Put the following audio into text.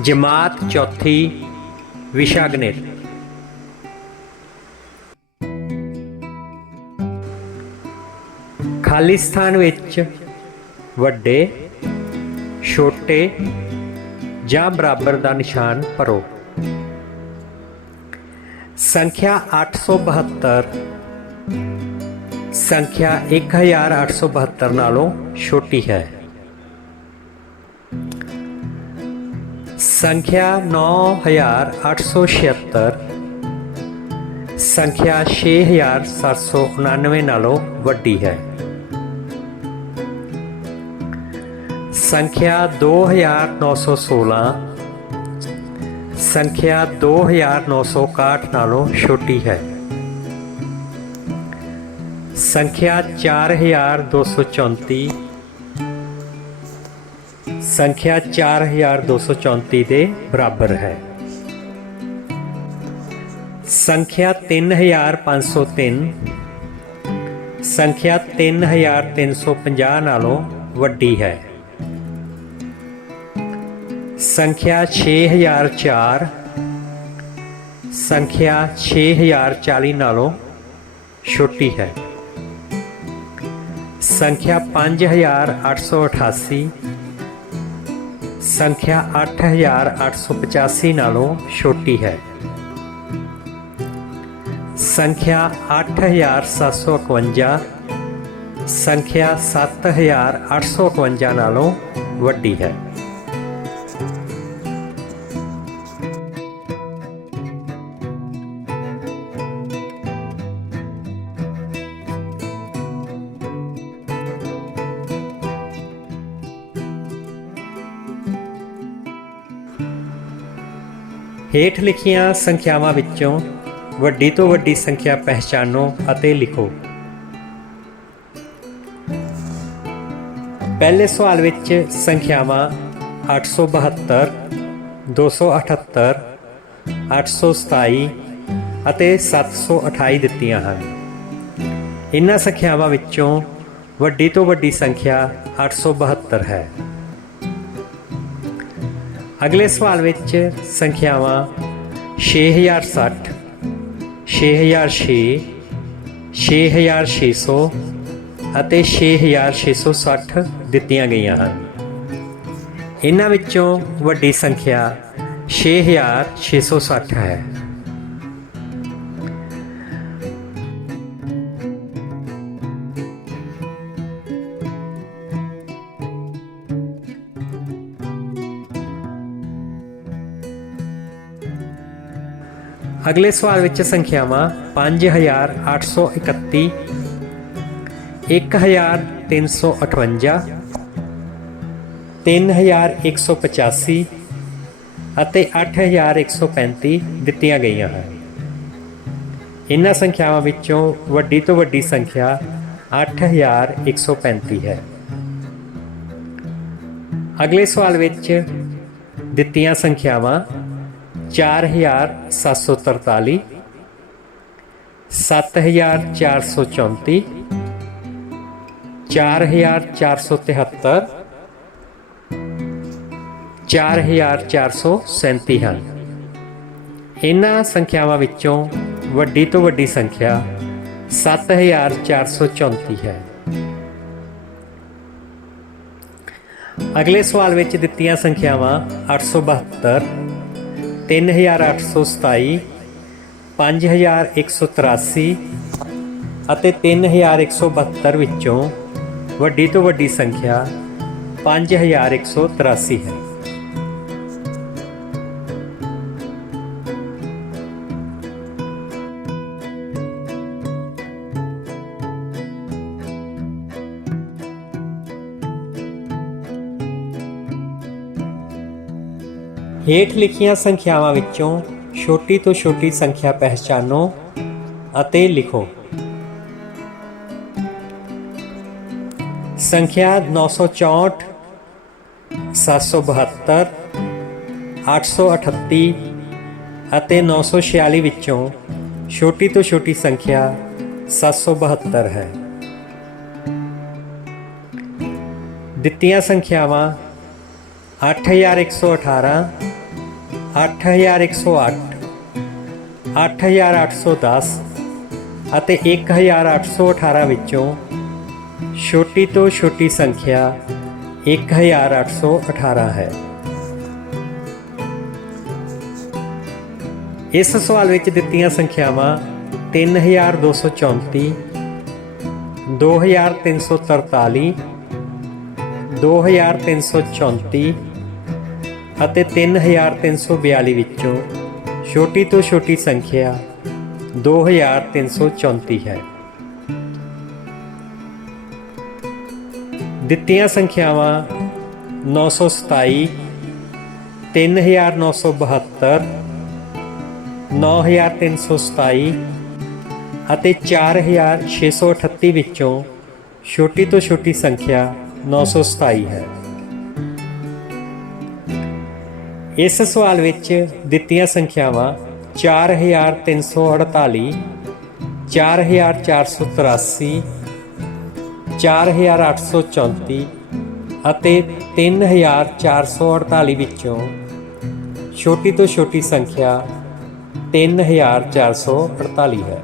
ਜਮਾਤ ਚੌਥੀ, ਵਿਸ਼ਾਗਨਿਤ। ਖਾਲੀ ਸਥਾਨ ਵਿੱਚ ਵੱਡੇ, ਛੋਟੇ ਜਾਂ ਬਰਾਬਰ ਦਾ ਨਿਸ਼ਾਨ ਭਰੋ। ਸੰਖਿਆ 872 ਸੰਖਿਆ 1872 ਨਾਲੋਂ ਛੋਟੀ ਹੈ। ਸੰਖਿਆ 9876 ਸੰਖਿਆ 6799 ਨਾਲੋਂ ਵੱਡੀ ਹੈ। ਸੰਖਿਆ 2916 ਸੰਖਿਆ 2961 ਨਾਲੋਂ ਛੋਟੀ ਹੈ। ਸੰਖਿਆ 4234 ਸੰਖਿਆ 4234 ਦੇ ਬਰਾਬਰ ਹੈ। ਸੰਖਿਆ 3503 ਸੰਖਿਆ 3350 ਨਾਲੋਂ ਵੱਡੀ ਹੈ। ਸੰਖਿਆ 6004 ਸੰਖਿਆ 6040 ਨਾਲੋਂ ਛੋਟੀ ਹੈ। ਸੰਖਿਆ 5888 ਸੰਖਿਆ 8885 ਨਾਲੋਂ ਛੋਟੀ ਹੈ ਸੰਖਿਆ 8751 ਸੰਖਿਆ 7851 ਨਾਲੋਂ ਵੱਡੀ ਹੈ ਹੇਠ ਲਿਖੀਆਂ ਸੰਖਿਆਵਾਂ ਵਿੱਚੋਂ ਵੱਡੀ ਤੋਂ ਵੱਡੀ ਸੰਖਿਆ ਪਹਿਚਾਨੋ ਅਤੇ ਲਿਖੋ। ਪਹਿਲੇ ਸਵਾਲ ਵਿੱਚ ਸੰਖਿਆਵਾਂ 872 278 827 ਅਤੇ 728 ਦਿੱਤੀਆਂ ਹਨ। ਇਨ੍ਹਾਂ ਸੰਖਿਆਵਾਂ ਵਿੱਚੋਂ ਵੱਡੀ ਤੋਂ ਵੱਡੀ ਸੰਖਿਆ 872 ਹੈ। ਅਗਲੇ ਸਵਾਲ ਵਿੱਚ ਸੰਖਿਆਵਾਂ 6060 6006 6600 ਅਤੇ 6660 ਦਿੱਤੀਆਂ ਗਈਆਂ ਹਨ। ਇਹਨਾਂ ਵਿੱਚੋਂ ਵੱਡੀ ਸੰਖਿਆ 6660 ਹੈ। ਅਗਲੇ ਸਵਾਲ ਵਿੱਚ ਸੰਖਿਆਵਾਂ 5831 1358 3185 ਅਤੇ 8135 ਦਿੱਤੀਆਂ ਗਈਆਂ ਹਨ। ਇਨ੍ਹਾਂ ਸੰਖਿਆਵਾਂ ਵਿੱਚੋਂ ਵੱਡੀ ਤੋਂ ਵੱਡੀ ਸੰਖਿਆ 8135 ਹੈ। ਅਗਲੇ ਸਵਾਲ ਵਿੱਚ ਦਿੱਤੀਆਂ ਸੰਖਿਆਵਾਂ 4743 7434 4473 4437 ਹਨ। ਇਹਨਾਂ ਸੰਖਿਆਵਾਂ ਵਿੱਚੋਂ ਵੱਡੀ ਤੋਂ ਵੱਡੀ ਸੰਖਿਆ 7434 ਹੈ। ਅਗਲੇ ਸਵਾਲ ਵਿੱਚ ਦਿੱਤੀਆਂ ਸੰਖਿਆਵਾਂ 872 3827 5183 ਅਤੇ 3172 ਵਿੱਚੋਂ ਵੱਡੀ ਤੋਂ ਵੱਡੀ ਸੰਖਿਆ 5183 ਹੈ। ਹੇਠ ਲਿਖੀਆਂ ਸੰਖਿਆਵਾਂ ਵਿੱਚੋਂ ਛੋਟੀ ਤੋਂ ਛੋਟੀ ਸੰਖਿਆ ਪਹਿਚਾਨੋ ਅਤੇ ਲਿਖੋ। ਸੰਖਿਆ 964 772 838 ਅਤੇ 946 ਵਿੱਚੋਂ ਛੋਟੀ ਤੋਂ ਛੋਟੀ ਸੰਖਿਆ 772 ਹੈ। ਦਿੱਤੀਆਂ ਸੰਖਿਆਵਾਂ 8118 8108 8810 ਅਤੇ 1818 ਵਿੱਚੋਂ ਛੋਟੀ ਤੋਂ ਛੋਟੀ ਸੰਖਿਆ 1818 ਹੈ। ਇਸ ਸਵਾਲ ਵਿੱਚ ਦਿੱਤੀਆਂ ਸੰਖਿਆਵਾਂ 3234 2343 2334 ਅਤੇ 3342 ਵਿੱਚੋਂ ਛੋਟੀ ਤੋਂ ਛੋਟੀ ਸੰਖਿਆ 2334 ਹੈ। ਦਿੱਤੀਆਂ ਸੰਖਿਆਵਾਂ 927 3972 9327 ਅਤੇ 4638 ਵਿੱਚੋਂ ਛੋਟੀ ਤੋਂ ਛੋਟੀ ਸੰਖਿਆ 927 ਹੈ। ਇਸ ਸਵਾਲ ਵਿੱਚ ਦਿੱਤੀਆਂ ਸੰਖਿਆਵਾਂ 4348 4483 4834 ਅਤੇ 3448 ਵਿੱਚੋਂ ਛੋਟੀ ਤੋਂ ਛੋਟੀ ਸੰਖਿਆ 3448 ਹੈ।